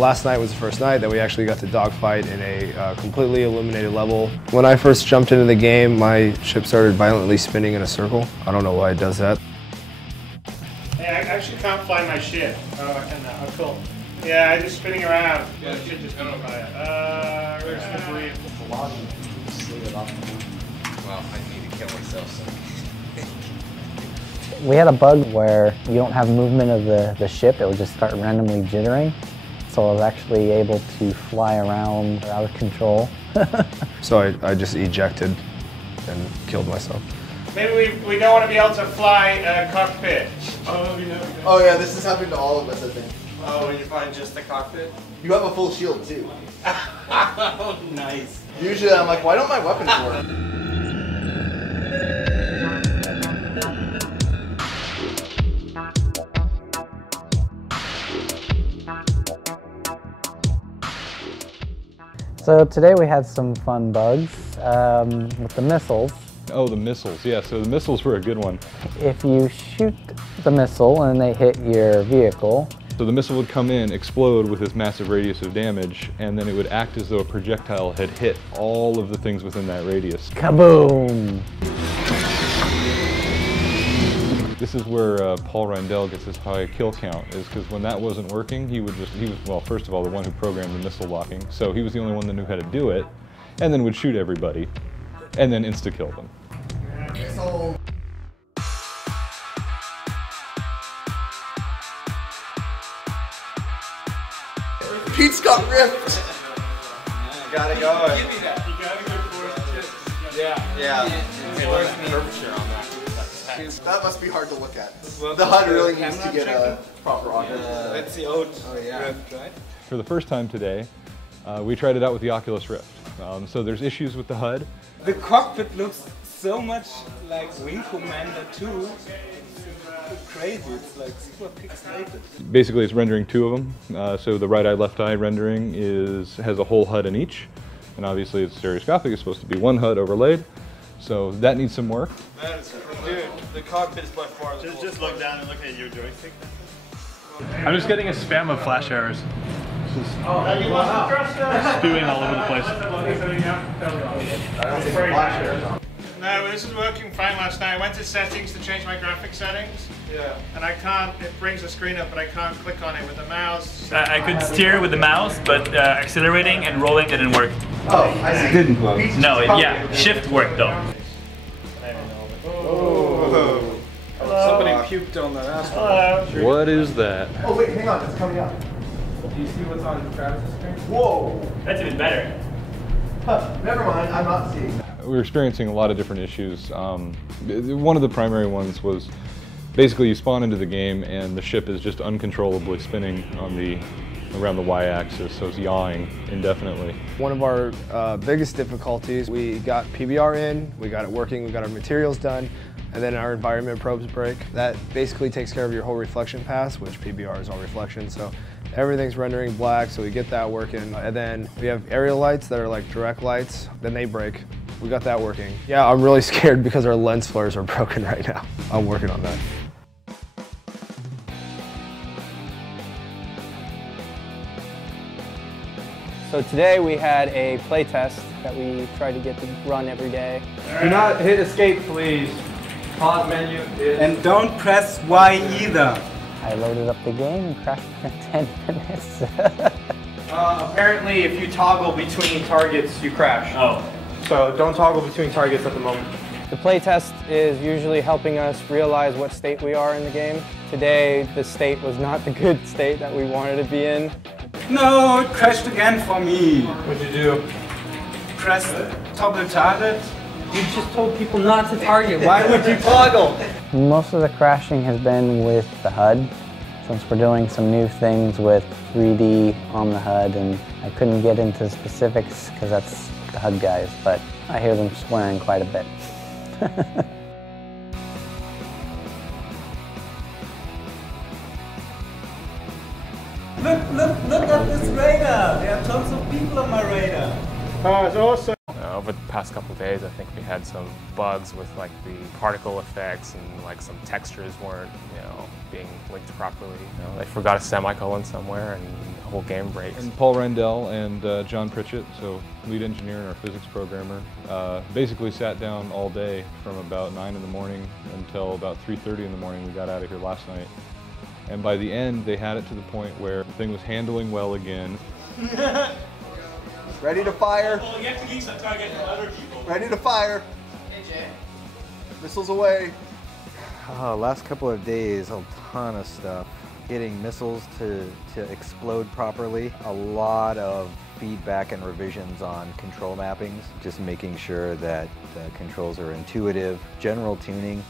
Last night was the first night that we actually got to dogfight in a completely illuminated level. When I first jumped into the game, my ship started violently spinning in a circle. I don't know why it does that. Hey, I actually can't fly my ship. Oh, I can now. Oh, cool. Yeah, I'm just spinning around. Yeah, the ship just going by it. Where's the debris? Well, I need to kill myself, so. We had a bug where you don't have movement of the ship, it would just start randomly jittering. So I was actually able to fly around out of control. So I just ejected and killed myself. Maybe we don't want to be able to fly a cockpit. Oh yeah, this is happening to all of us, I think. Oh, when you find just the cockpit? You have a full shield too. Oh, nice. Usually I'm like, why don't my weapons work? So today we had some fun bugs with the missiles. Oh, the missiles, yeah, so the missiles were a good one. If you shoot the missile and they hit your vehicle, so the missile would come in, explode with this massive radius of damage, and then it would act as though a projectile had hit all of the things within that radius. kaboom! This is where Paul Reindel gets his high kill count, is because when that wasn't working, he was, well, first of all, the one who programmed the missile locking, so he was the only one that knew how to do it, and then would shoot everybody, and then insta-kill them. Pete's got ripped! You gotta go. Give me that. You gotta go for it. Yeah. That must be hard to look at. The HUD really needs to get a proper audio. Let's see. Oh yeah. For the first time today, we tried it out with the Oculus Rift. So there's issues with the HUD. The cockpit looks so much like Wing Commander 2. It's crazy, it's like super pixelated. Basically it's rendering two of them. So the right eye, left eye rendering has a whole HUD in each. And obviously it's stereoscopic, it's supposed to be one HUD overlaid. So that needs some work. Dude, the cockpit is by far the Just look down and look at your joystick. I'm just getting a spam of flash errors. Just You must have trust us. spewing all over the place. No, this is working fine last night. I went to settings to change my graphic settings. Yeah. And I can't, it brings the screen up, but I can't click on it with the mouse. I could steer with the mouse, but accelerating and rolling didn't work. Oh, I see. Didn't work. No, yeah, shift worked though. Oh. Somebody puked on that asphalt. Hello. What is that? Oh wait, hang on, it's coming up. Do you see what's on Travis' screen? Whoa! That's even better. Huh, never mind, I'm not seeing that. We were experiencing a lot of different issues. One of the primary ones was basically you spawn into the game and the ship is just uncontrollably spinning around the y-axis, so it's yawing indefinitely. One of our biggest difficulties, we got PBR in, we got it working, we got our materials done, and then our environment probes break. That basically takes care of your whole reflection pass, which PBR is all reflection, so everything's rendering black, so we get that working. And then we have aerial lights that are like direct lights, then they break. We got that working. Yeah, I'm really scared because our lens flares are broken right now. I'm working on that. So today we had a playtest that we try to get to run every day. Do not hit escape, please. Pause menu. And don't press Y either. I loaded up the game and crashed for 10 minutes. Apparently if you toggle between targets, you crash. Oh. So don't toggle between targets at the moment. The playtest is usually helping us realize what state we are in the game. Today, the state was not the good state that we wanted to be in. No, it crashed again for me. What'd you do? Press toggle target. You just told people not to target. Why would you toggle? Most of the crashing has been with the HUD, since we're doing some new things with 3D on the HUD, and I couldn't get into specifics because that's the HUD guys, but I hear them swearing quite a bit. Look at this radar. There are tons of people on my radar. Oh, it's awesome. Over over the past couple of days, I think we had some bugs with like the particle effects and like some textures weren't, being linked properly. They forgot a semicolon somewhere and the whole game breaks. And Paul Randell and John Pritchett, so lead engineer and our physics programmer, basically sat down all day from about 9 in the morning until about 3:30 in the morning. We got out of here last night. And by the end, they had it to the point where the thing was handling well again. Ready to fire. Well, you have to keep some target from other people. Ready to fire. Hey, Jay. Missiles away. Last couple of days, a ton of stuff. Getting missiles to explode properly. A lot of feedback and revisions on control mappings. Just making sure that the controls are intuitive. General tuning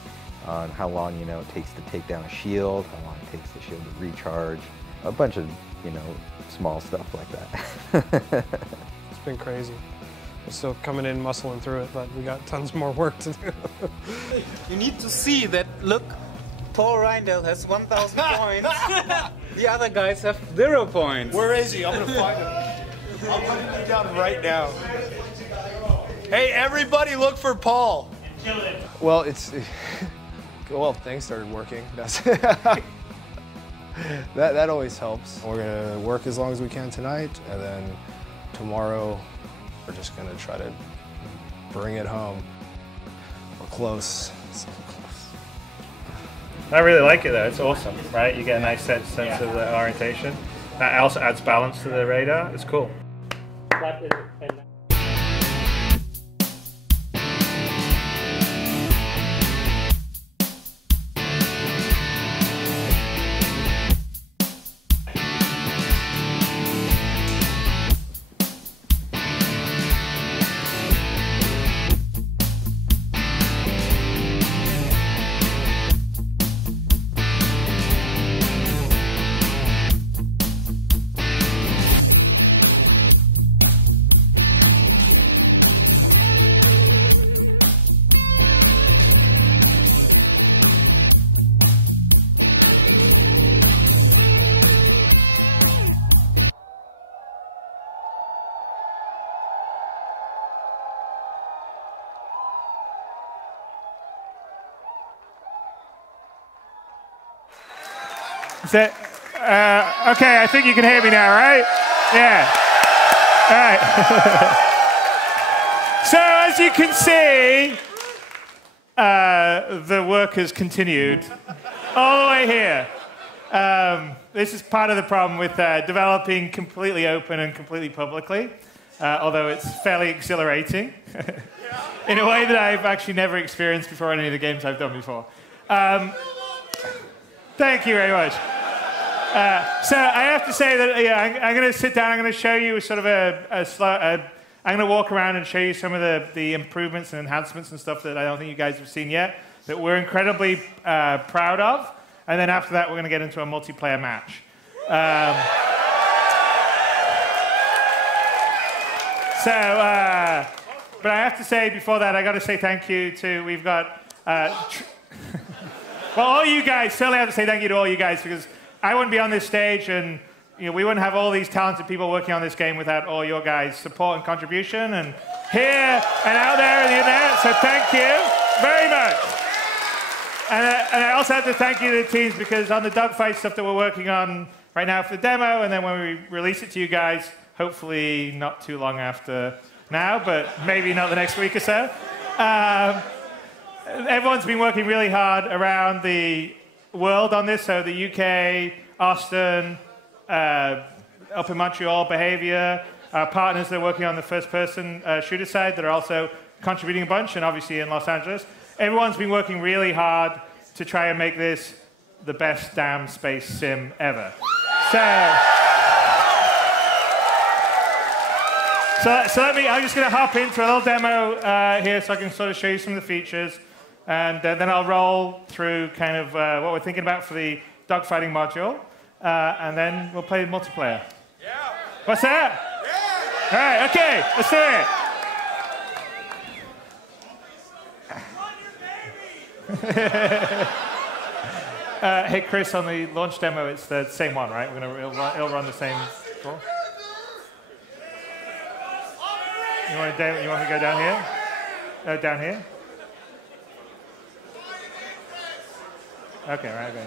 on how long, it takes to take down a shield, how long it takes the shield to recharge. A bunch of, small stuff like that. It's been crazy. We're still coming in, muscling through it, but we got tons more work to do. You need to see that, look, Paul Reindel has 1,000 points. The other guys have 0 points. Where is he? I'm going to find him. I'm hunting him down right now. Hey, everybody look for Paul. Well, well, things started working. That always helps. We're gonna work as long as we can tonight, and then tomorrow we're just gonna try to bring it home. We're close. So close. I really like it though. It's awesome, right? You get a nice sense of the orientation. That also adds balance to the radar. It's cool. Okay, I think you can hear me now, right? Yeah. All right. So as you can see, the work has continued all the way here. This is part of the problem with developing completely open and completely publicly, although it's fairly exhilarating in a way that I've actually never experienced before in any of the games I've done before. Thank you very much. So I have to say that I'm going to sit down. I'm going to show you sort of I'm going to walk around and show you some of the improvements and enhancements and stuff that I don't think you guys have seen yet that we're incredibly proud of. And then after that, we're going to get into a multiplayer match. But I have to say before that, I got to say thank you to we've got. Well, all you guys, certainly have to say thank you to all you guys because I wouldn't be on this stage and we wouldn't have all these talented people working on this game without all your guys' support and contribution and here and out there and in there. So thank you very much. And I also have to thank you to the teams because on the dogfight stuff that we're working on right now for the demo and then when we release it to you guys, hopefully not too long after now, but maybe not the next week or so. Everyone's been working really hard around the world on this, so the UK, Austin, up in Montreal, Behavior, our partners that are working on the first-person shooter side that are also contributing a bunch, and obviously in Los Angeles. Everyone's been working really hard to try and make this the best damn space sim ever. So I'm just going to hop into a little demo here so I can sort of show you some of the features. And then I'll roll through kind of what we're thinking about for the dogfighting module. And then we'll play multiplayer. Yeah. What's that? Yeah. All right, okay, let's do it. Hey, Chris, on the launch demo, it's the same one, right? It'll run the same. Cool. You want me to go down here? Oh, down here? Okay, right, okay.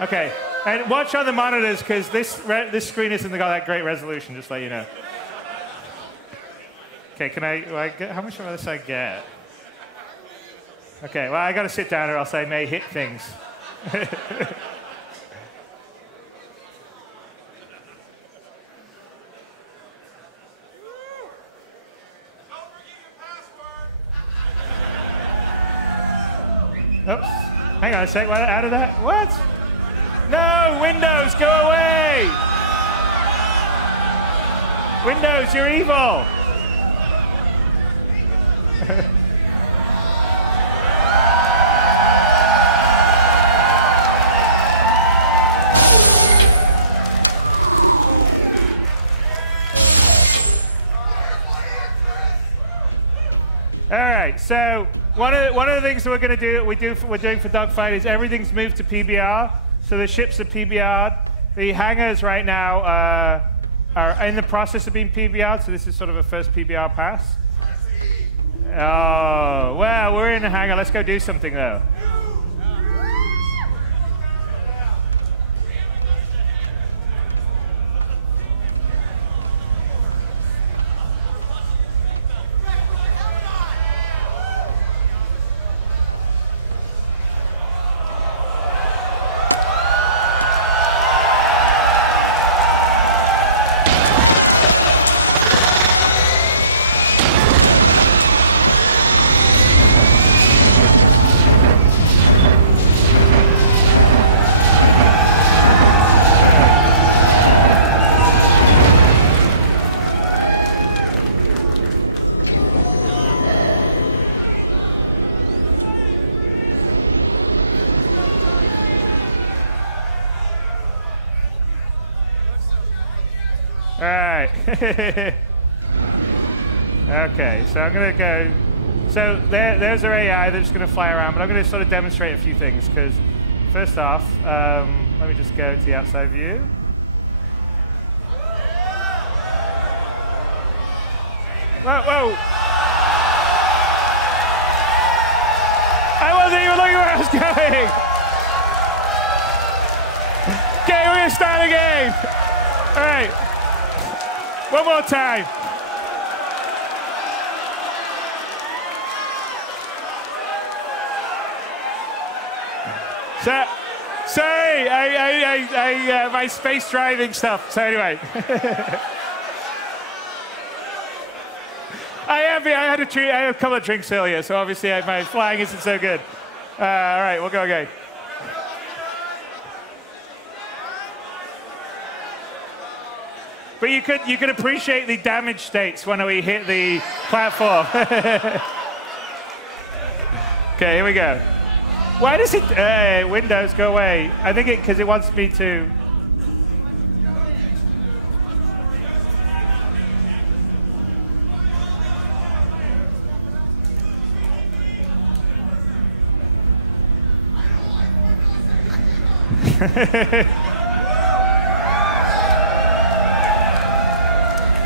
Okay, and watch on the monitors because this screen isn't got that great resolution, just to let you know. Okay, can I get, how much of this I get? Okay, well, I got to sit down or else I may hit things. Oops, hang on a sec, what, out of that? What? No, Windows, go away! Windows, you're evil! All right, so one of the things that we're going to do, we're doing for Dogfight is everything's moved to PBR. So the ships are PBR'd. The hangars right now are in the process of being PBR'd. So this is sort of a first PBR pass. Oh, well, we're in a hangar. Let's go do something though. All right. Okay, so I'm going to go. So there's our AI. They're just going to fly around, but I'm going to sort of demonstrate a few things because, first off, let me just go to the outside view. Whoa, whoa. I wasn't even looking where I was going. Okay, we're going to start again. All right. One more time. So, sorry, my space driving stuff. So anyway. I had a couple of drinks earlier, so obviously my flying isn't so good. All right, we'll go again. But you could appreciate the damage states when we hit the platform. Okay, here we go. Why does it Windows go away? I think because it wants me to.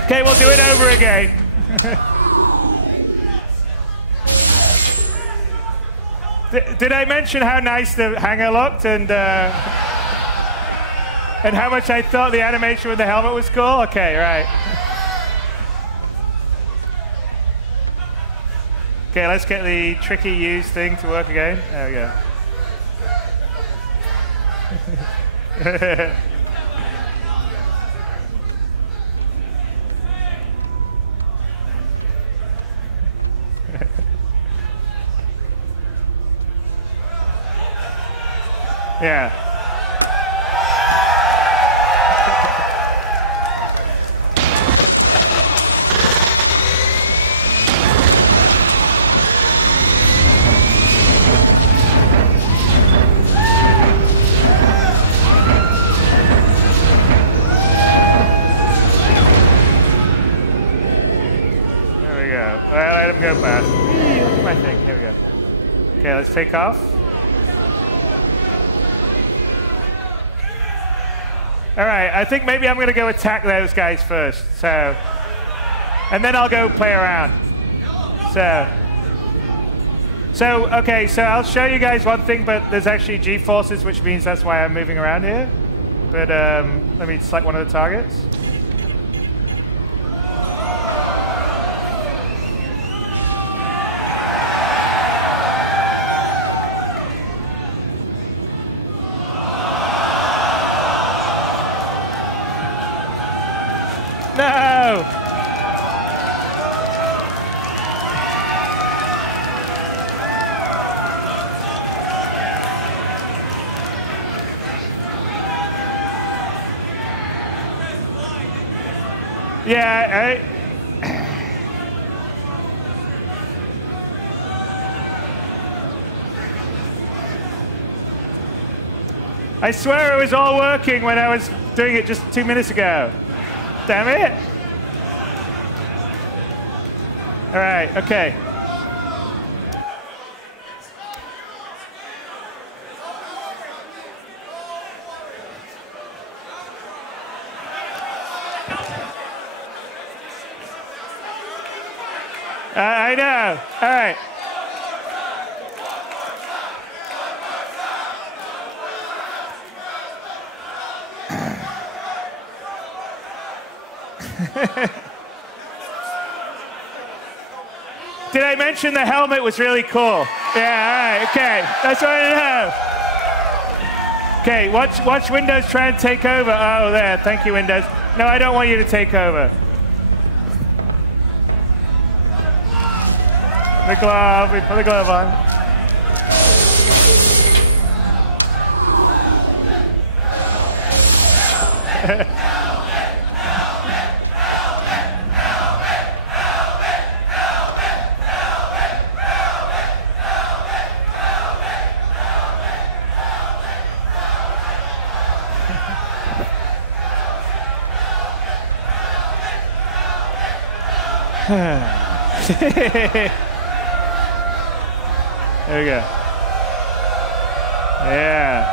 Okay, we'll do it over again. Did I mention how nice the hangar looked and how much I thought the animation with the helmet was cool? Okay, right. Okay, let's get the tricky use thing to work again. There we go. Yeah. There we go. Well, let him go past. Look at my thing. Here we go. Okay, let's take off. All right, I think maybe I'm going to go attack those guys first. So, and then I'll go play around. So okay, so I'll show you guys one thing, but there's actually G-forces, which means that's why I'm moving around here. But let me select one of the targets. No! Yeah, I swear it was all working when I was doing it just 2 minutes ago. Damn it. All right, okay. I know. All right. Did I mention the helmet was really cool? Yeah, all right, okay. That's what I know. Okay, watch Windows try and take over. Oh, there. Thank you, Windows. No, I don't want you to take over. The glove. We put the glove on. There we go. Yeah.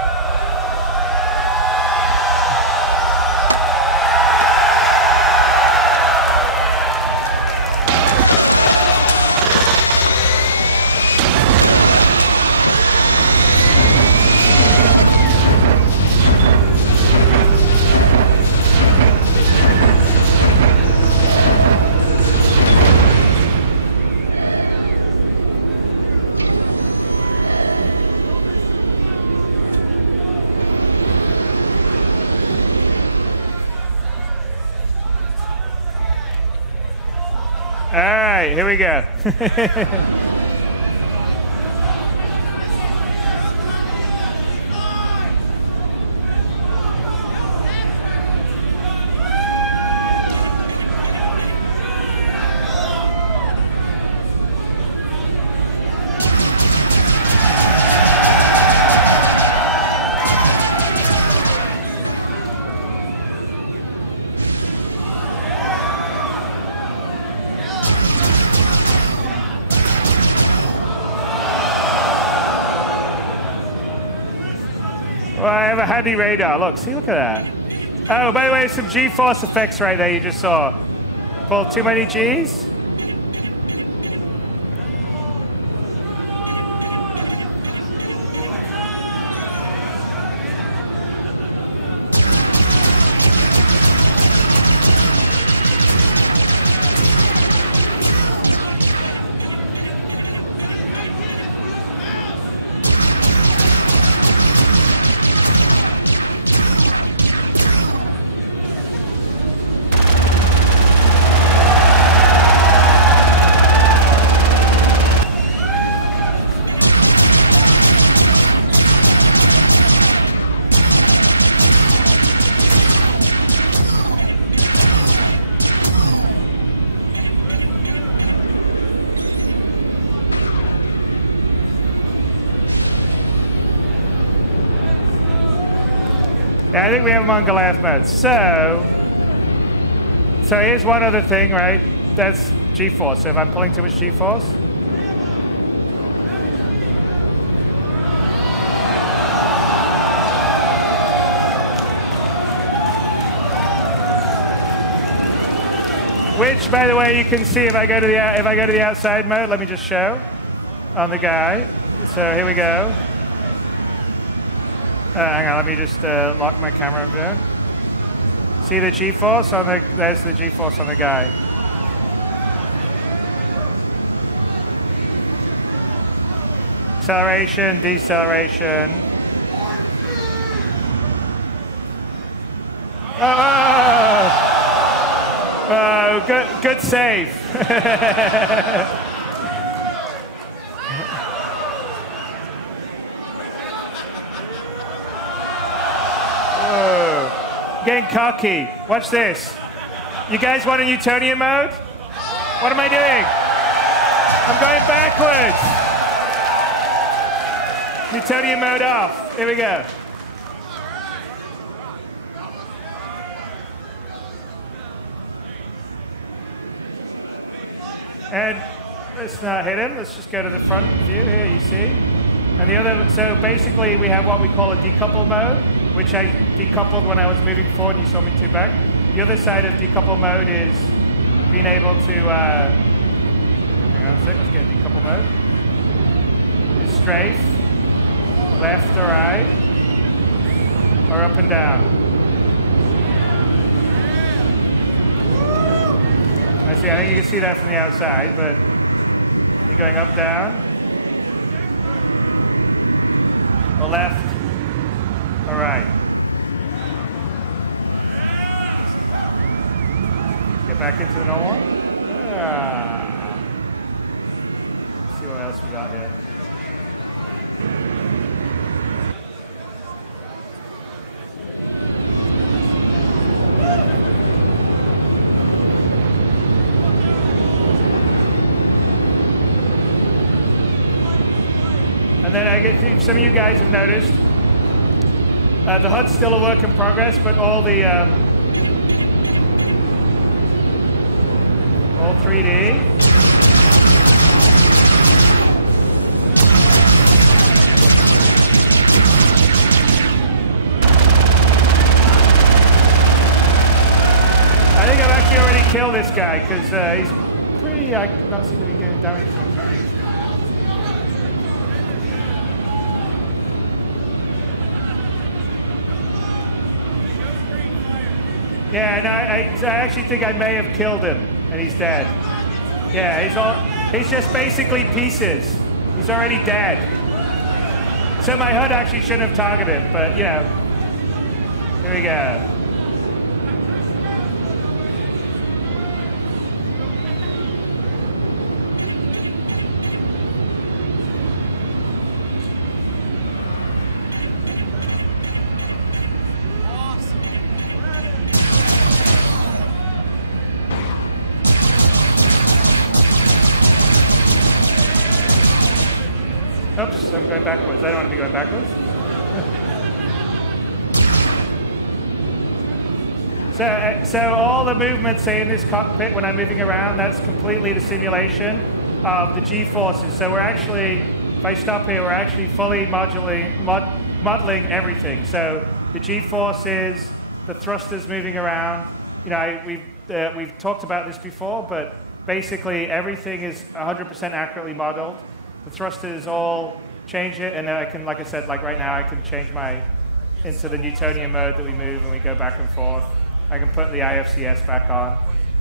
All right, here we go. Well, I have a handy radar. Look, see, look at that. Oh, by the way, some G-force effects right there you just saw. Pull too many Gs? Yeah, I think we have them on Goliath mode. So here's one other thing, right? That's G-force. So if I'm pulling too much G-force, which, by the way, you can see if I go to the outside mode. Let me just show on the guy. So here we go. Hang on, let me just lock my camera down. See the G-force on the? There's the G-force on the guy. Acceleration, deceleration. Oh, good save. Getting cocky. Watch this. You guys want a Newtonian mode? What am I doing? I'm going backwards. Newtonian mode off. Here we go. And let's not hit him. Let's just go to the front view here, you see. And the other, so basically we have what we call a decouple mode, which I decoupled when I was moving forward and you saw me two back. The other side of decouple mode is being able to, hang on a sec, let's get decouple mode. Is strafe, left or right, or up and down. I think you can see that from the outside, but you're going up, down, or left, or right. Get back into the normal one. Let's see what else we got here. And then I get some of you guys have noticed the HUD's still a work in progress, but all the all 3D. I think I've actually already killed this guy because he's pretty. I cannot seem to be getting damage from him. Yeah, no, I actually think I may have killed him, and he's dead. Yeah, he's just basically pieces. He's already dead. So my HUD actually shouldn't have targeted him, but you know, here we go. Oops, I'm going backwards. I don't want to be going backwards. So all the movements, say, in this cockpit when I'm moving around, that's completely the simulation of the G-forces. So we're actually, if I stop here, we're actually fully modeling everything. So the G-forces, the thrusters moving around. You know, we've talked about this before, but basically everything is 100% accurately modeled. The thrusters all change it, and then I can, like I said, like right now, I can change into the Newtonian mode that we move and we go back and forth. I can put the IFCS back on.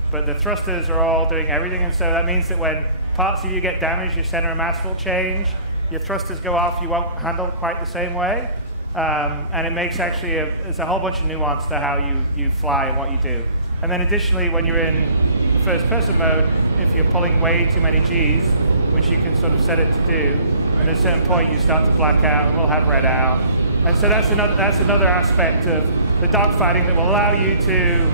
But the thrusters are all doing everything, and so that means that when parts of you get damaged, your center of mass will change. Your thrusters go off, you won't handle it quite the same way. And it makes actually, there's a whole bunch of nuance to how you fly and what you do. And then additionally, when you're in the first person mode, if you're pulling way too many Gs, which you can sort of set it to do, and at a certain point you start to black out and we'll have red out. And so that's another aspect of the dogfighting that will allow you to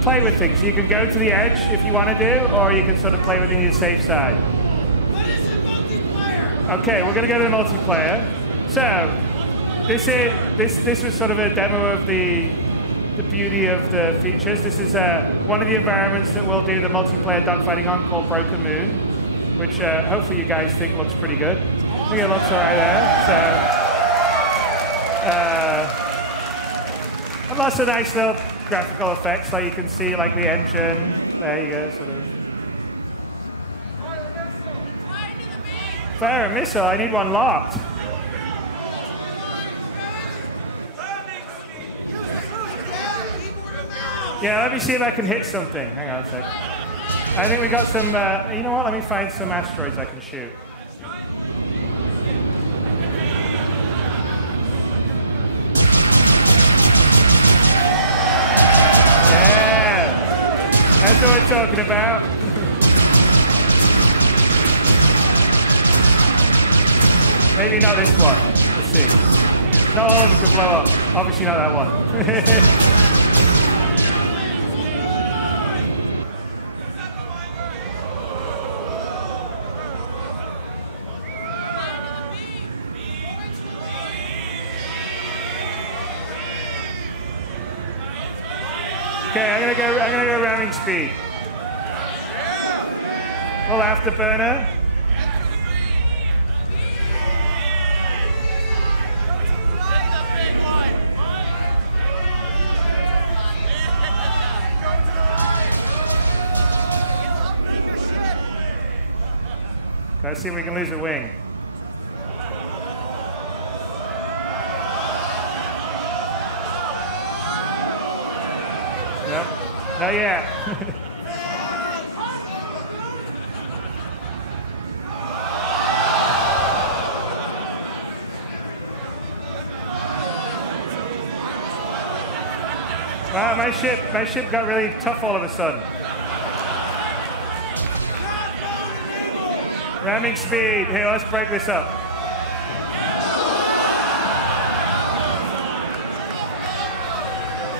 play with things. You can go to the edge if you want to do, or you can sort of play within your safe side. What is it, multiplayer? Okay, we're going to go to the multiplayer. So this was sort of a demo of the beauty of the features. This is one of the environments that we'll do the multiplayer dogfighting on, called Broken Moon, which hopefully you guys think looks pretty good. I think it looks all right there. So, and lots of nice little graphical effects, like you can see, like the engine. There you go, sort of. Fire a missile. I need one locked. Yeah, let me see if I can hit something. Hang on a sec. I think we got some. You know what? Let me find some asteroids I can shoot. That's what we're talking about. Maybe not this one. Let's see. Not all of them could blow up. Obviously not that one. Okay, I'm gonna go ramming speed. Well, afterburner. Let's see if we can lose a wing. Nope, not yet. Wow, my ship got really tough all of a sudden. Ramming speed. Here, let's break this up.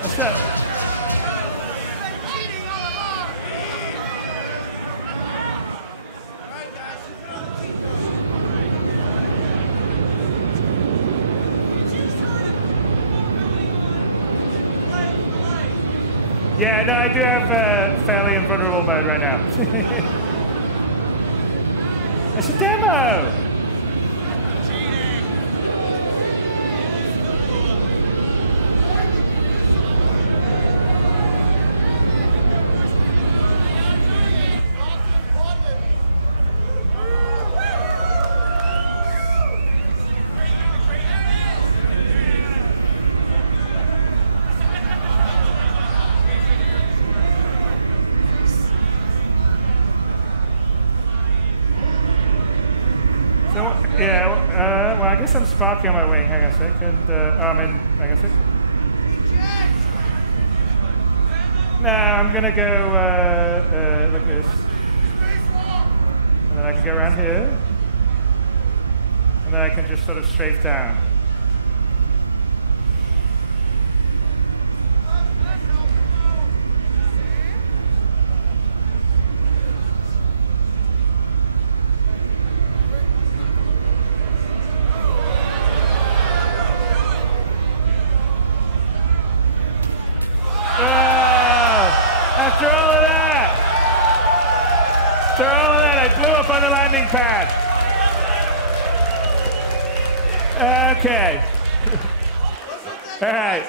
What's up? Yeah, no, I do have fairly invulnerable mode right now. It's a demo! So, yeah, well, I guess I'm sparking on my wing. Hang on a second. I'm in. Hang on a second. No, I'm going to go like this. And then I can go around here. And then I can just sort of strafe down. On the landing pad. Okay. All right.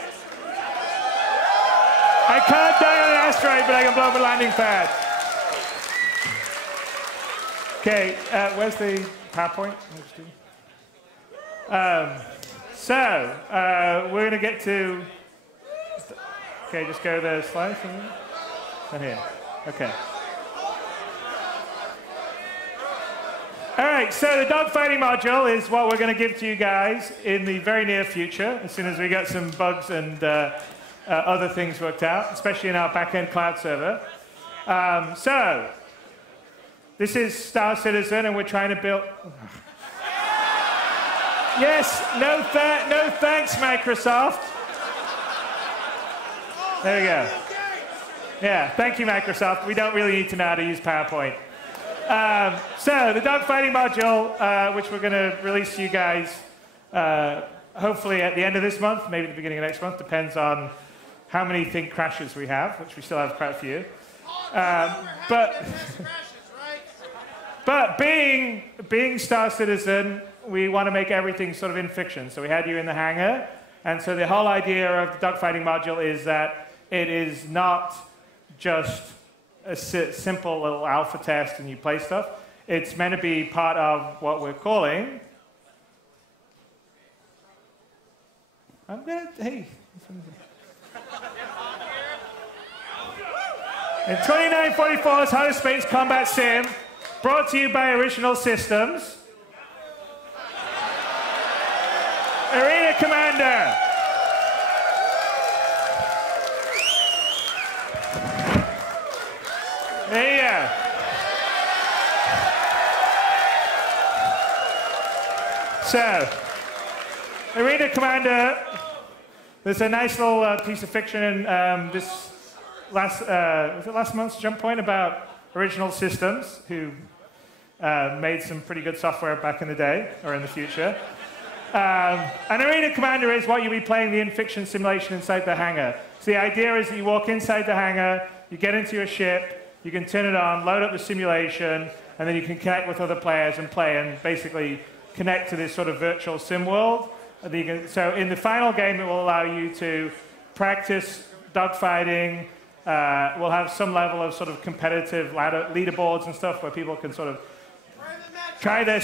I can't die on an asteroid, but I can blow up a landing pad. Okay, where's the PowerPoint? We're going to get to... Okay, just go to the slides. And here. Okay. All right, so the dogfighting module is what we're going to give to you guys in the very near future, as soon as we get some bugs and other things worked out, especially in our back-end cloud server. So, this is Star Citizen, and we're trying to build... Yes, no thanks, Microsoft. There we go. Yeah, thank you, Microsoft. We don't really need to know how to use PowerPoint. So the dogfighting module, which we're going to release to you guys hopefully at the end of this month, maybe the beginning of next month, depends on how many think crashes we have, which we still have quite a few. But being Star Citizen, we want to make everything sort of in fiction. So we had you in the hangar, and so the whole idea of the dogfighting module is that it is not just a simple little alpha test and you play stuff. It's meant to be part of what we're calling. Hey. In 2944's Hardest Space Combat Sim, brought to you by Original Systems. Arena Commander. There you go. So, Arena Commander, there's a nice little piece of fiction in this was it last month's Jump Point about Original Systems, who made some pretty good software back in the day, or in the future. And Arena Commander is what you'll be playing the in-fiction simulation inside the hangar. So the idea is that you walk inside the hangar, you get into your ship, you can turn it on, load up the simulation, and then you can connect with other players and play and basically connect to this sort of virtual sim world. So in the final game, it will allow you to practice dogfighting. We'll have some level of sort of competitive leaderboards and stuff where people can sort of try their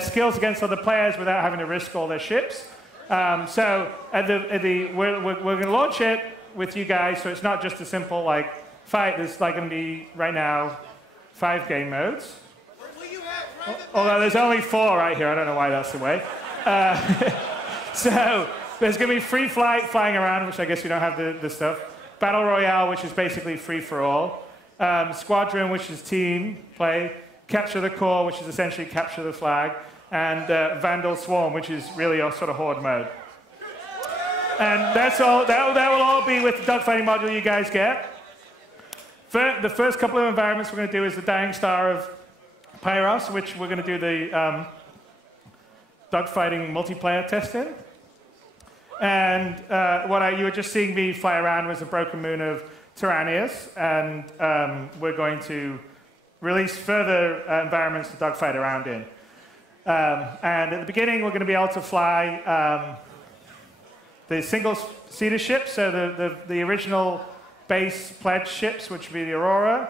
skills against other players without having to risk all their ships. So we're going to launch it with you guys, so it's not just a simple like fight. There's like going to be right now 5 game modes. Although there's only 4 right here, I don't know why that's the way. So there's going to be free flight, flying around, which I guess we don't have the stuff. Battle Royale, which is basically free for all. Squadron, which is team play. Capture the Core, which is essentially capture the flag. And Vandal Swarm, which is really your sort of horde mode. And that's all. That will all be with the dogfighting module you guys get. The first couple of environments we're going to do is the Dying Star of Pyros, which we're going to do the dogfighting multiplayer test in. And what you were just seeing me fly around was a broken moon of Tyrannius, and we're going to release further environments to dogfight around in. And at the beginning, we're going to be able to fly the single-seater ships, so the original base pledge ships, which would be the Aurora,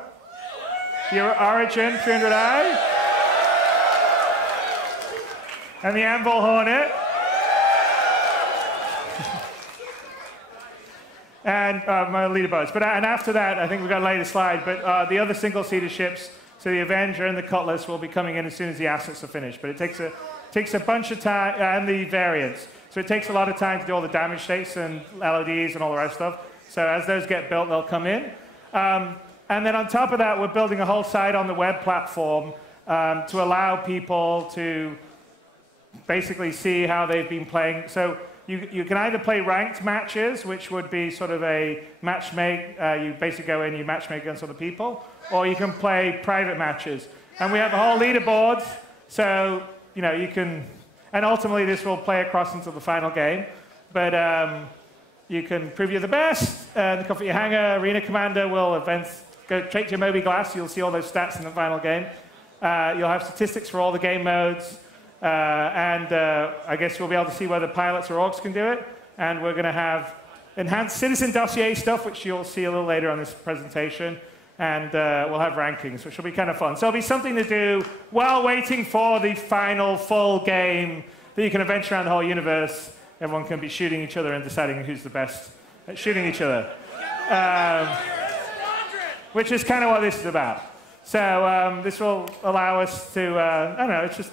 the Origin 300i, and the Anvil Hornet. And my leaderboards. And after that, I think we've got to lay the slide, but the other single-seater ships, so the Avenger and the Cutlass, will be coming in as soon as the assets are finished. But it takes a bunch of time, and the variants. So it takes a lot of time to do all the damage states and LODs and all the rest of stuff. So as those get built, they'll come in. And then on top of that, we're building a whole site on the web platform to allow people to basically see how they've been playing. So you can either play ranked matches, which would be sort of a matchmake. You basically go in, you matchmake against other people, or you can play private matches. And we have a whole leaderboard, so you can. And ultimately, this will play across into the final game. But you can prove you're the best. In the Comfort Your Hangar, Arena Commander will go straight to your Moby Glass. You'll see all those stats in the final game. You'll have statistics for all the game modes. And I guess you'll be able to see whether pilots or orcs can do it. And we're going to have enhanced citizen dossier stuff, which you'll see a little later on this presentation. And we'll have rankings, which will be kind of fun. So it'll be something to do while waiting for the final full game that you can adventure around the whole universe. Everyone can be shooting each other and deciding who's the best at shooting each other. Which is kind of what this is about. So this will allow us to, I don't know, it's just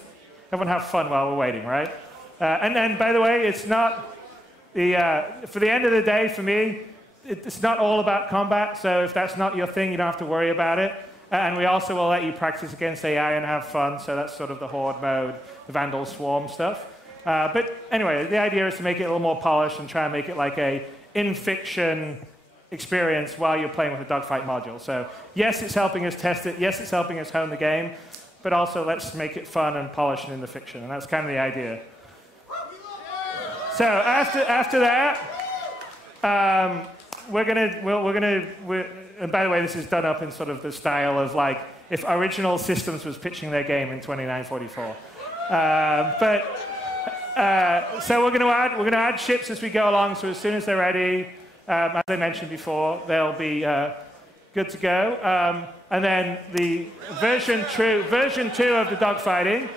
everyone have fun while we're waiting, right? And then, by the way, it's not for the end of the day, for me, it's not all about combat, so if that's not your thing, you don't have to worry about it. And we also will let you practice against AI and have fun, so that's sort of the Horde mode, the Vandal Swarm stuff. But anyway, the idea is to make it a little more polished and try and make it like a in-fiction experience while you're playing with a dogfight module. So yes, it's helping us test it, yes, it's helping us hone the game, but also let's make it fun and polished and in the fiction, and that's kind of the idea. So after that, and by the way, this is done up in sort of the style of like if Original Systems was pitching their game in 2944. So we're going to add ships as we go along. So as soon as they're ready, As I mentioned before, they'll be good to go. And then the version 2 of the dogfighting.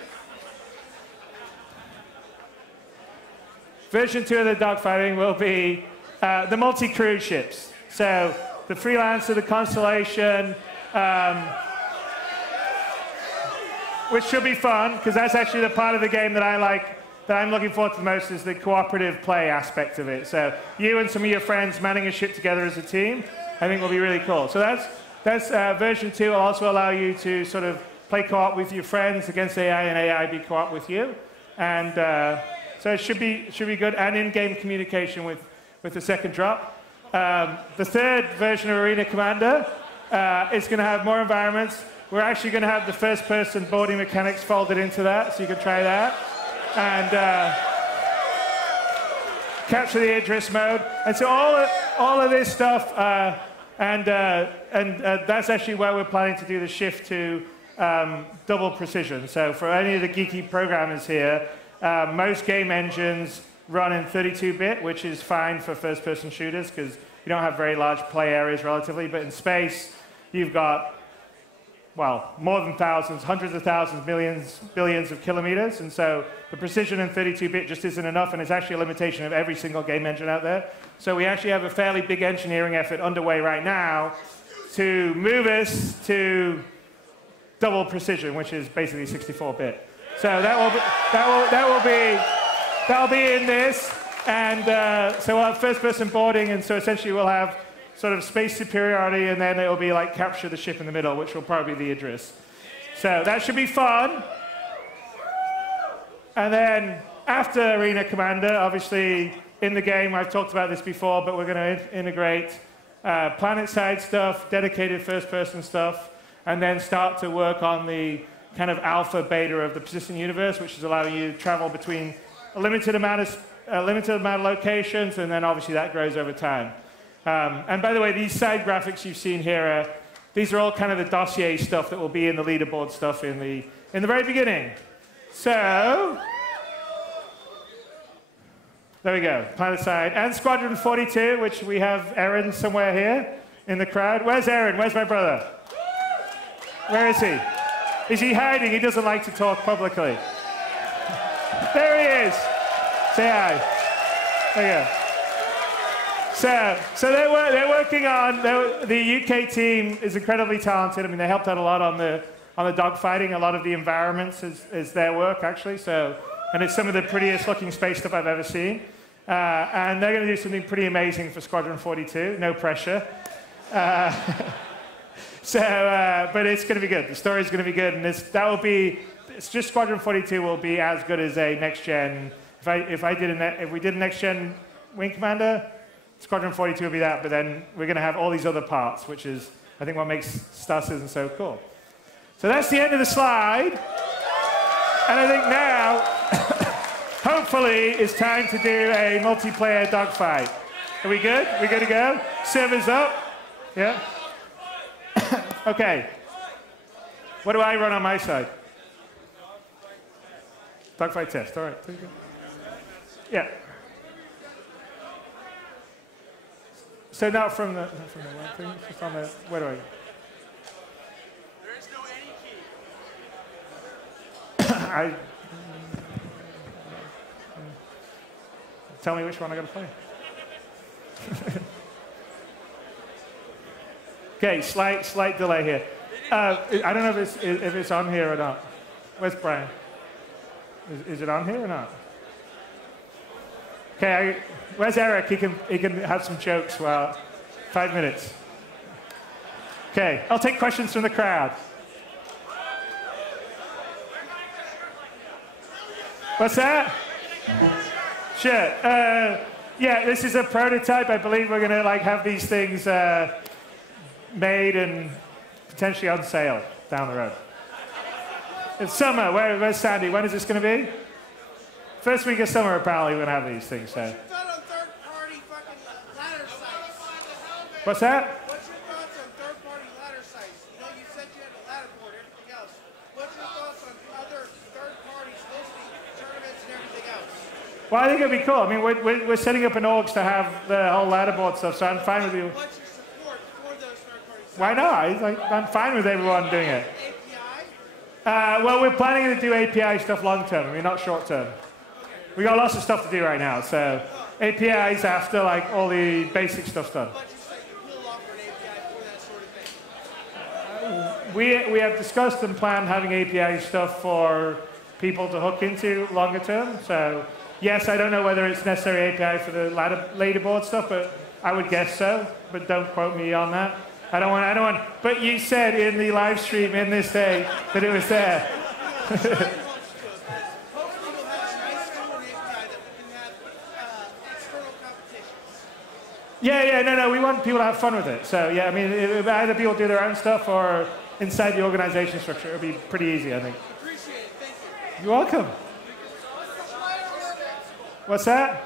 Version 2 of the dogfighting will be the multi-crew ships. So the Freelancer, the Constellation, which should be fun, because that's actually the part of the game that I like, that I'm looking forward to the most, is the cooperative play aspect of it. So you and some of your friends manning a ship together as a team, I think will be really cool. So that's version 2 will also allow you to sort of play co-op with your friends against AI, and AI be co-op with you. And so it should be good, and in-game communication with the second drop. The third version of Arena Commander is going to have more environments. We're actually going to have the first-person boarding mechanics folded into that, so you can try that. And capture the Idris mode. And so all of this stuff, and that's actually where we're planning to do the shift to double precision. So for any of the geeky programmers here, most game engines run in 32-bit, which is fine for first-person shooters because you don't have very large play areas relatively. But in space, you've got, well, more than thousands, hundreds of thousands, millions, billions of kilometers. And so the precision in 32-bit just isn't enough, and it's actually a limitation of every single game engine out there. So we actually have a fairly big engineering effort underway right now to move us to double precision, which is basically 64-bit. So that'll be in this, and so we'll have first-person boarding, and so essentially we'll have sort of space superiority, and then it'll be like capture the ship in the middle, which will probably be the Idris. So that should be fun. And then after Arena Commander, obviously in the game, I've talked about this before, but we're going to integrate planet-side stuff, dedicated first-person stuff, and then start to work on the kind of alpha beta of the persistent universe, which is allowing you to travel between a limited amount of locations, and then obviously that grows over time. And by the way, these side graphics you've seen here, these are all kind of the dossier stuff that will be in the leaderboard stuff in the very beginning. So there we go, planet side. And Squadron 42, which we have Aaron somewhere here in the crowd. Where's Aaron? Where's my brother? Where is he? Is he hiding? He doesn't like to talk publicly. There he is. Say hi. There you go. So they're working on, the UK team is incredibly talented. I mean, they helped out a lot on the dogfighting. A lot of the environments is their work, actually. So, and it's some of the prettiest looking space stuff I've ever seen. And they're going to do something pretty amazing for Squadron 42. No pressure. But it's going to be good. The story's going to be good, and it's just Squadron 42 will be as good as a next gen. If we did a next gen Wing Commander, Squadron 42 will be that. But then we're going to have all these other parts, which is I think what makes Star Citizen so cool. So that's the end of the slide, and I think now, hopefully, it's time to do a multiplayer dogfight. Are we good? We good to go? Servers up? Yeah. Okay. What do I run on my side? Dogfight test. All right. Yeah. So not from the right thing. Just on the. Where do I? There is no any key. Tell me which one I got to play. Okay, slight delay here. I don't know if it's on here or not. Where's Brian? Is it on here or not? Okay, where's Eric? He can have some jokes. Well, 5 minutes. Okay, I'll take questions from the crowd. What's that? Sure. Yeah, this is a prototype. I believe we're going to have these things made and potentially on sale down the road. It's summer. Where's Sandy? When is this going to be? First week of summer, apparently, we're going to have these things. So. What's that? What's your thoughts on third-party ladder sites? You know, you said you had a ladder board, everything else. What's your thoughts on other third parties hosting tournaments and everything else? Well, I think it'd be cool. I mean, we're setting up an orgs to have the whole ladder board stuff, so I'm fine with you. What's your support for those third-party sites? Why not? I'm fine with everyone doing it. Well, we're planning to do API stuff long term. I mean, not short term. We got lots of stuff to do right now, so APIs after like all the basic stuff's done. We have discussed and planned having API stuff for people to hook into longer term. So yes, I don't know whether it's necessary API for the leaderboard stuff, but I would guess so. But don't quote me on that. I don't want. But you said in the live stream in this day that it was there. No, we want people to have fun with it. So yeah, I mean, either people do their own stuff or inside the organization structure. It'll be pretty easy, I think. Appreciate it. Thank you. You're welcome. What's that?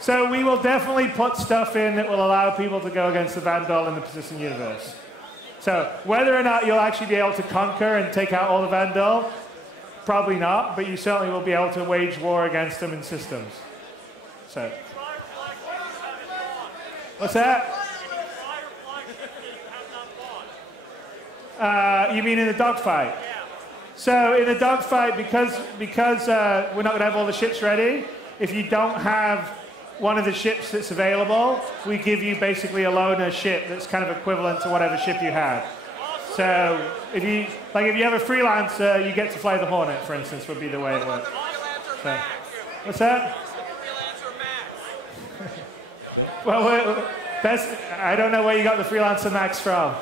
So we will definitely put stuff in that will allow people to go against the Vandal in the persistent universe. So whether or not you'll actually be able to conquer and take out all the Vandal, probably not, but you certainly will be able to wage war against them in systems. So, what's that? You mean in the dogfight? So in the dogfight, because we're not going to have all the ships ready, if you don't have one of the ships that's available, we give you basically a loaner ship that's kind of equivalent to whatever ship you have. So if you have a freelancer, you get to fly the Hornet, for instance, would be the way it works. So, what's that? Well, I don't know where you got the freelancer max from.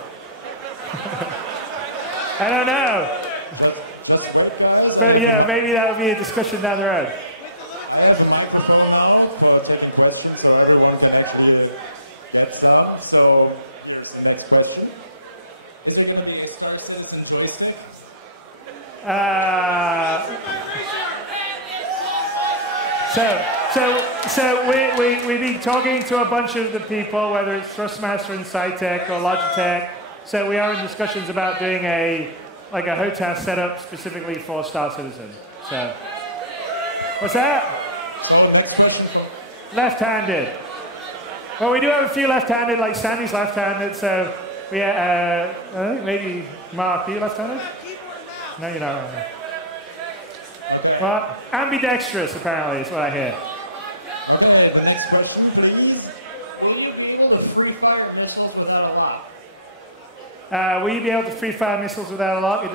I don't know. But yeah, maybe that would be a discussion down the road. I have a microphone now for taking questions so everyone can actually get some. So here's the next question. Is it going to be Star Citizen joystick? So we've been talking to a bunch of the people, whether it's Thrustmaster and Scitech or Logitech. So we are in discussions about doing a HOTAS setup specifically for Star Citizen. So, what's that? So next question. Left-handed. Well, we do have a few left-handed, like Sandy's left-handed, so I think maybe Mark, are you left-handed? No, you're not. Okay. Well, ambidextrous, apparently, is what I hear. Okay, the next question, please. Will you be able to free fire missiles without a lock? Will you be able to free fire missiles without a lock? It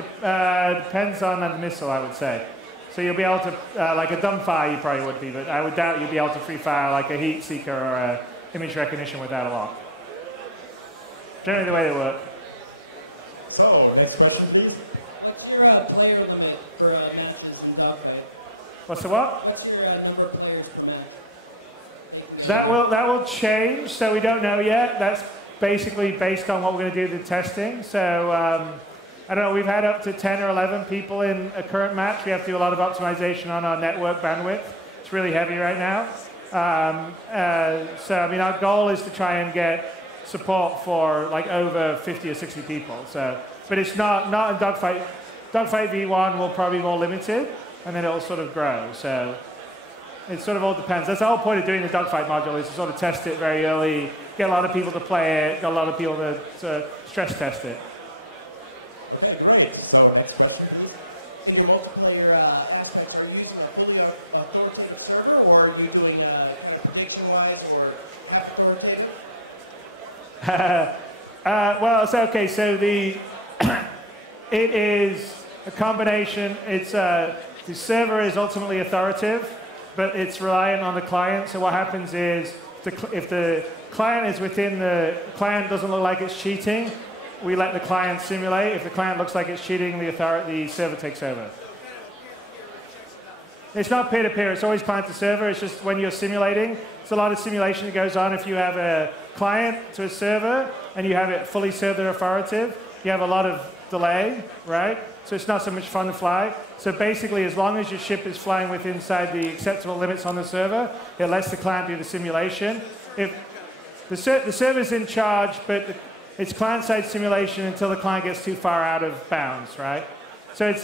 depends on the missile, I would say. So you'll be able to, like a dumbfire you probably would be, but I would doubt you'll be able to free fire like a heat seeker or a image recognition without a lock. Generally the way they work. So, next question, please. What's your player limit for messages in Dogfight? What's the what? What's your number of players per match? That will change, so we don't know yet. That's basically based on what we're going to do with the testing. So I don't know, we've had up to 10 or 11 people in a current match. We have to do a lot of optimization on our network bandwidth. It's really heavy right now. So I mean, our goal is to try and get support for like over 50 or 60 people. So, but it's not in Dogfight. Dogfight V1 will probably be more limited, and then it'll sort of grow. So it sort of all depends. That's the whole point of doing the Dogfight module, is to sort of test it very early, get a lot of people to play it, get a lot of people to stress test it. Okay, great. So next question, please. So your multiplayer aspects, are you using a fully authoritative server, or are you doing prediction-wise or half-authoritative? Well, so okay, so it is a combination. It's the server is ultimately authoritative, but it's reliant on the client. So what happens is, if the client is within the client doesn't look like it's cheating, we let the client simulate. If the client looks like it's cheating, the server takes over. It's not peer-to-peer, it's always client to server. It's just when you're simulating, it's a lot of simulation that goes on. If you have a client to a server and you have it fully server authoritative, you have a lot of delay, right? So it's not so much fun to fly. So basically, as long as your ship is flying within inside the acceptable limits on the server, it lets the client do the simulation. If the server's in charge, but it's client-side simulation until the client gets too far out of bounds, right? So it's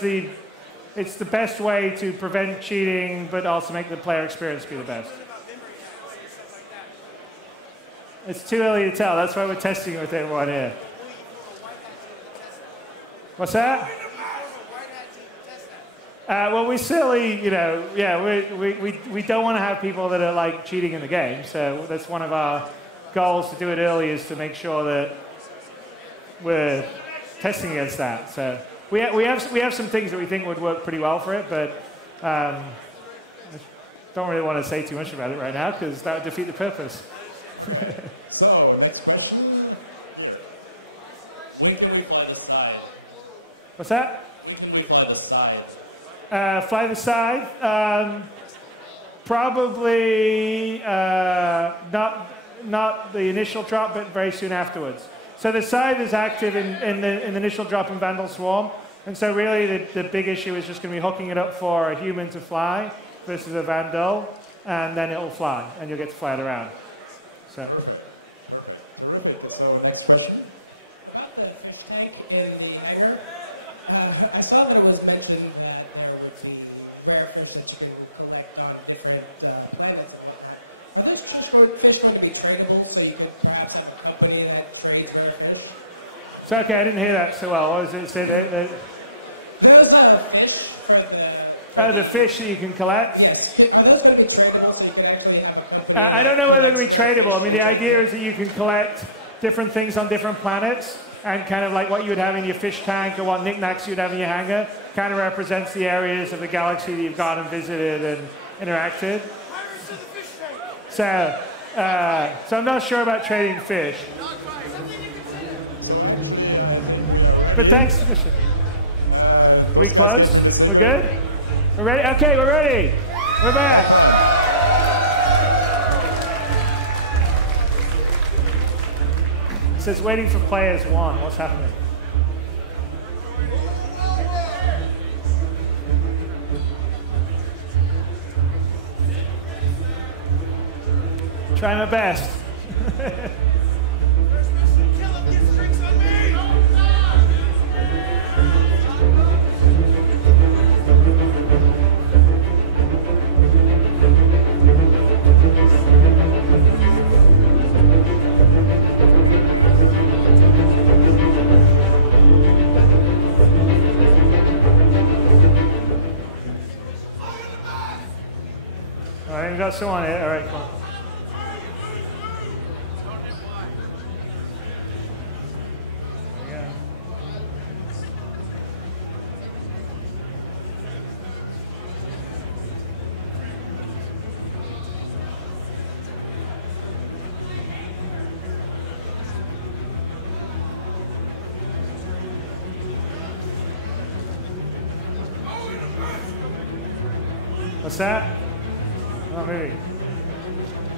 the best way to prevent cheating, but also make the player experience be the best. It's too early to tell. That's why we're testing it with everyone here. What's that? Well, we certainly, we don't want to have people that are like cheating in the game. So that's one of our goals to do it early, is to make sure that we're testing against that. So we have some things that we think would work pretty well for it, but I don't really want to say too much about it right now because that would defeat the purpose. So, next question. When can we fly the side? What's that? When can we fly the side? Fly the side? Probably not the initial drop, but very soon afterwards. So the side is active in the initial drop in Vandal Swarm, and so really the big issue is just going to be hooking it up for a human to fly versus a Vandal, and then it'll fly, and you'll get to fly it around. So. So, next question. In the air, I saw that it was mentioned that there was the characters that you can collect on different planets. Are these fish going to be tradable, so you could perhaps have a company that trades rare fish? So, okay, I didn't hear that so well. What was it? Say that. There was a fish for the... Oh, the fish that you can collect? Yes. Are those going to be tradable, so you can actually have a company? I don't know whether they're going to be tradable. I mean, the idea is that you can collect different things on different planets, and kind of like what you would have in your fish tank or what knickknacks you'd have in your hangar kind of represents the areas of the galaxy that you've gone and visited and interacted. So I'm not sure about trading fish. But thanks. Are we close? We're good? We're ready? Okay, we're ready. We're back. It says waiting for players one. What's happening? Try my best. All right, we got someone here. All right, come on. What's that? Not moving.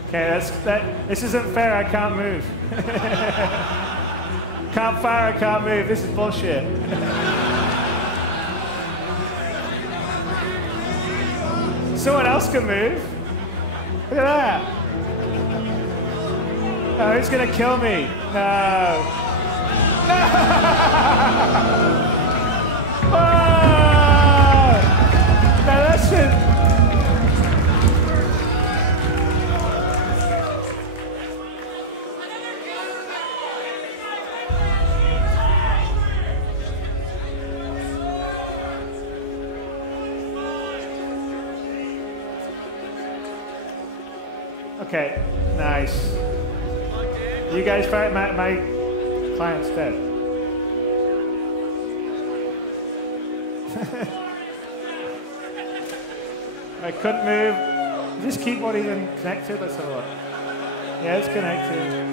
Okay, this isn't fair. I can't move. Can't fire. I can't move. This is bullshit. Someone else can move. Look at that. Oh, he's gonna kill me. No. No. Oh! No, that's it. Okay, nice. You guys fight. My client's dead. I couldn't move. Is this keyboard even connected? Let's have a look. Yeah, it's connected.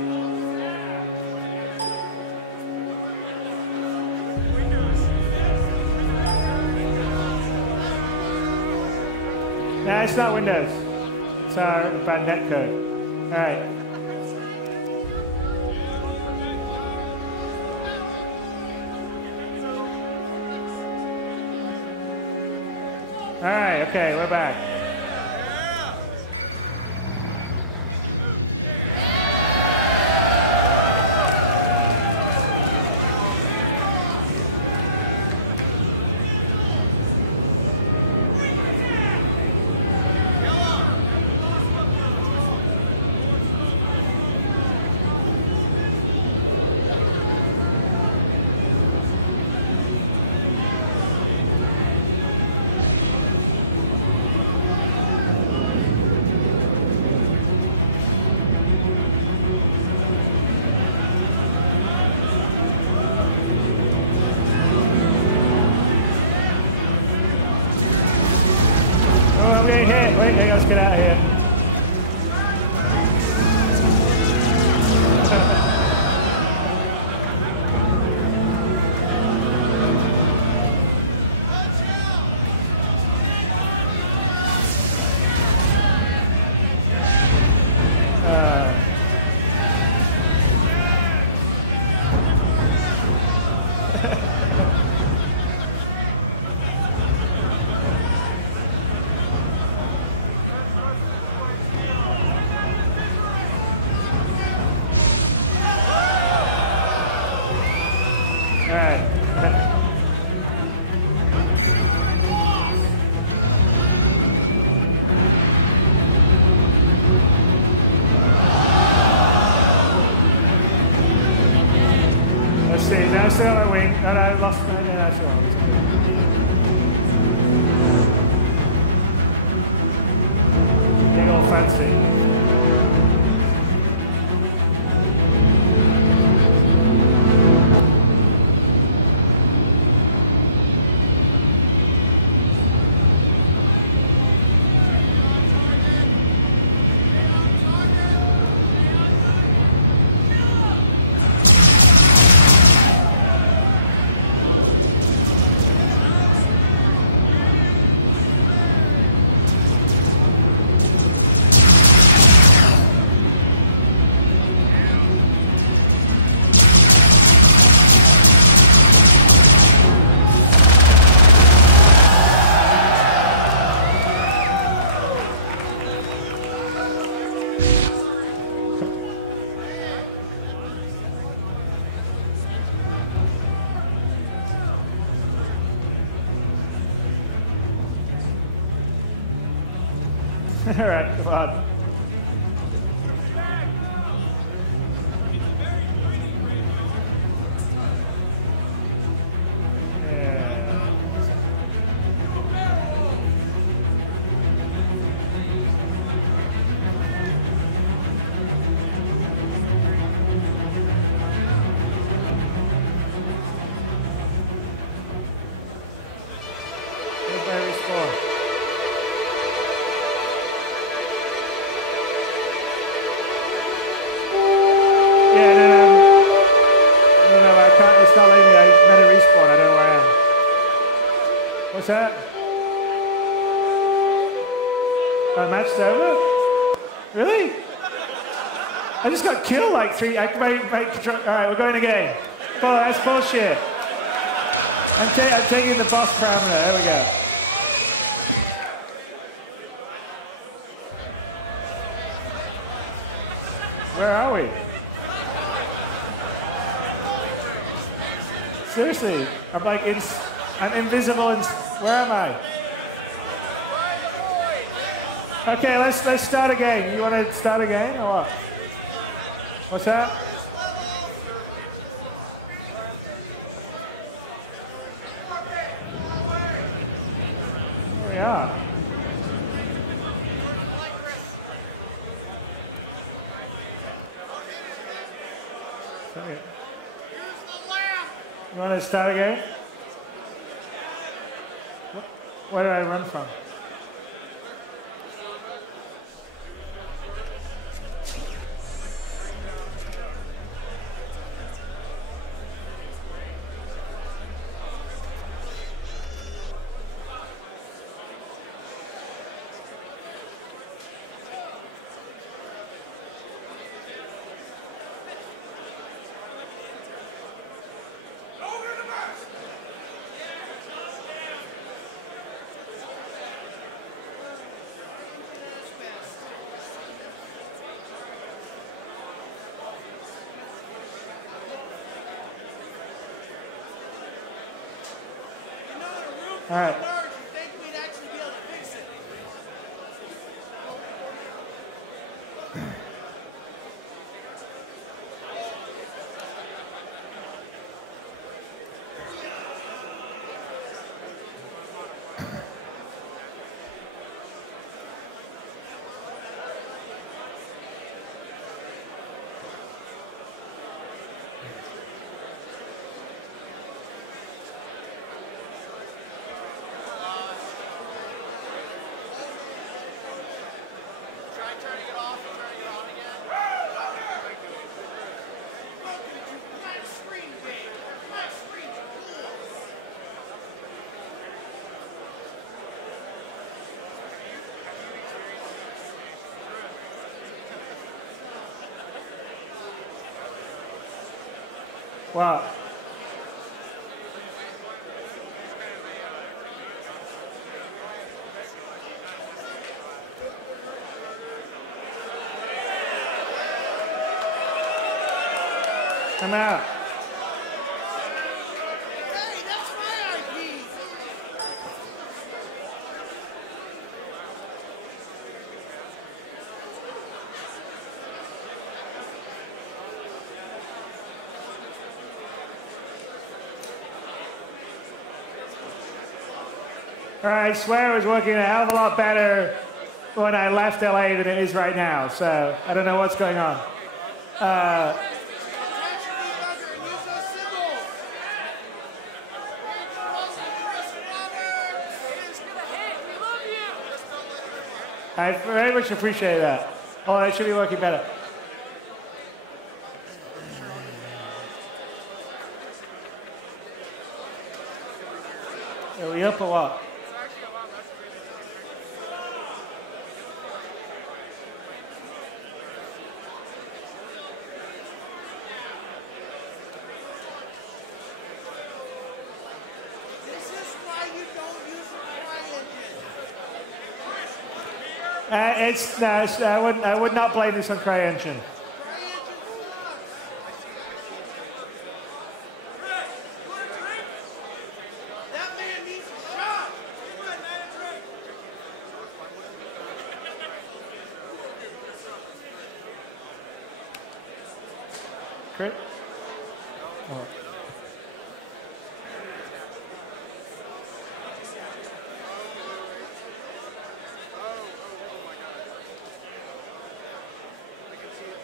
Nah, it's not Windows. It's our bad netcode. All right. All right, okay, we're back. get out of here. Let's see, now still on my wing. No, I lost my that's all right. Getting all fancy. All right, come on. What's that? Match's over? Really? I just got killed like three. All right, we're going again. Oh, that's bullshit. I'm taking the boss parameter. There we go. Where are we? Seriously, I'm like I'm invisible and where am I? Okay, let's start again. You want to start again or what? What's that? Here we are. Okay. You want to start again? Where did I run from? All right. Wow. I'm out. Hey, that's my IP. All right, I swear it was working a hell of a lot better when I left LA than it is right now, so I don't know what's going on. I very much appreciate that. Oh, it should be working better. Are we up or what? This is why you don't use a CryEngine. I would not blame this on CryEngine. That man needs a shot. Crit? Oh.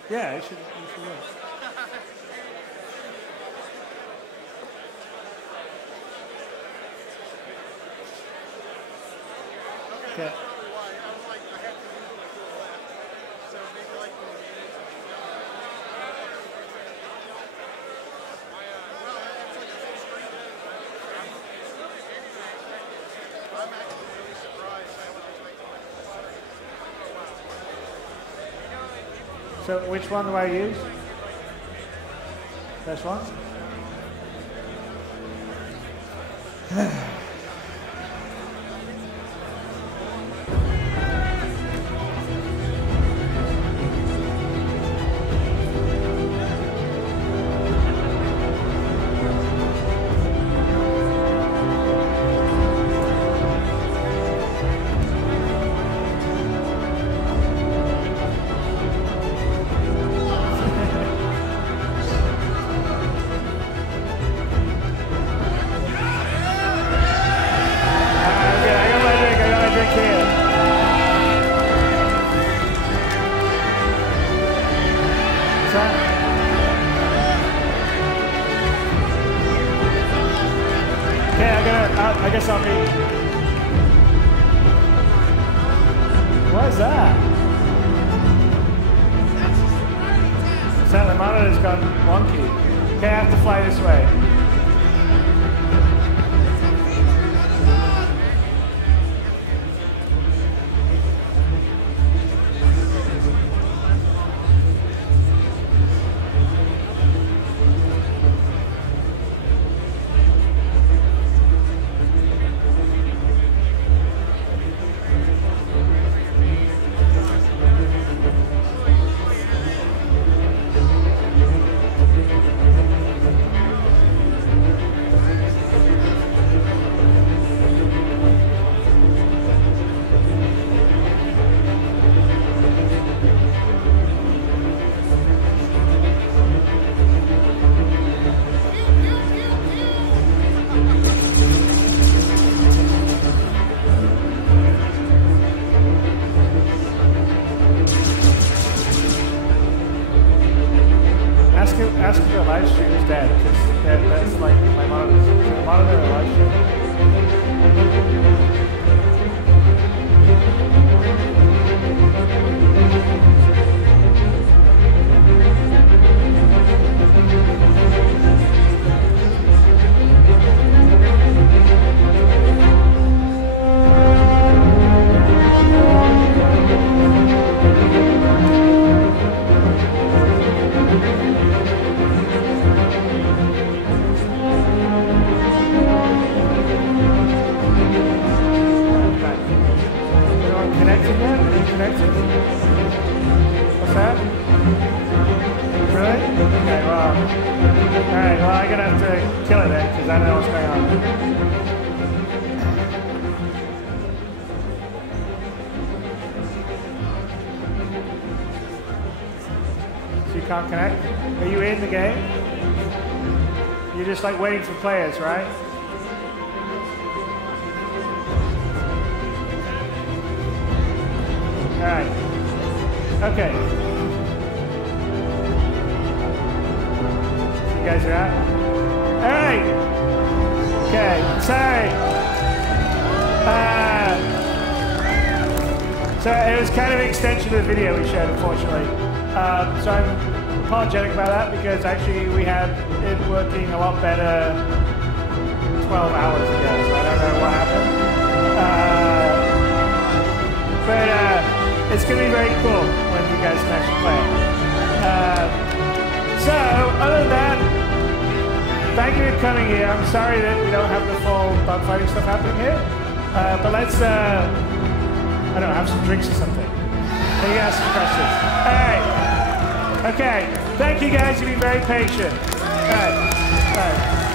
Yeah, it should work. Okay. So which one do I use? This one? I guess I'll be. What is that? The monitor's gone wonky. Okay, I have to fly this way. Ask if the live stream is dead, because that's like my monitor. Is the monitor a live stream? kill it then, because I don't know what's going on. So you can't connect? Are you in the game? You're just like waiting for players, right? All right. Okay. You guys are out? All right. Okay. Sorry. So it was kind of an extension of the video we showed, unfortunately. So I'm apologetic about that because actually we had it working a lot better 12 hours ago, so I don't know what happened. But it's going to be very cool when you guys can actually play it. So, other than that, thank you for coming here. I'm sorry that we don't have the full dogfighting stuff happening here. But let's, I don't know, have some drinks or something. And you ask some questions. All right. Okay. Thank you guys. You've been very patient. All right. All right.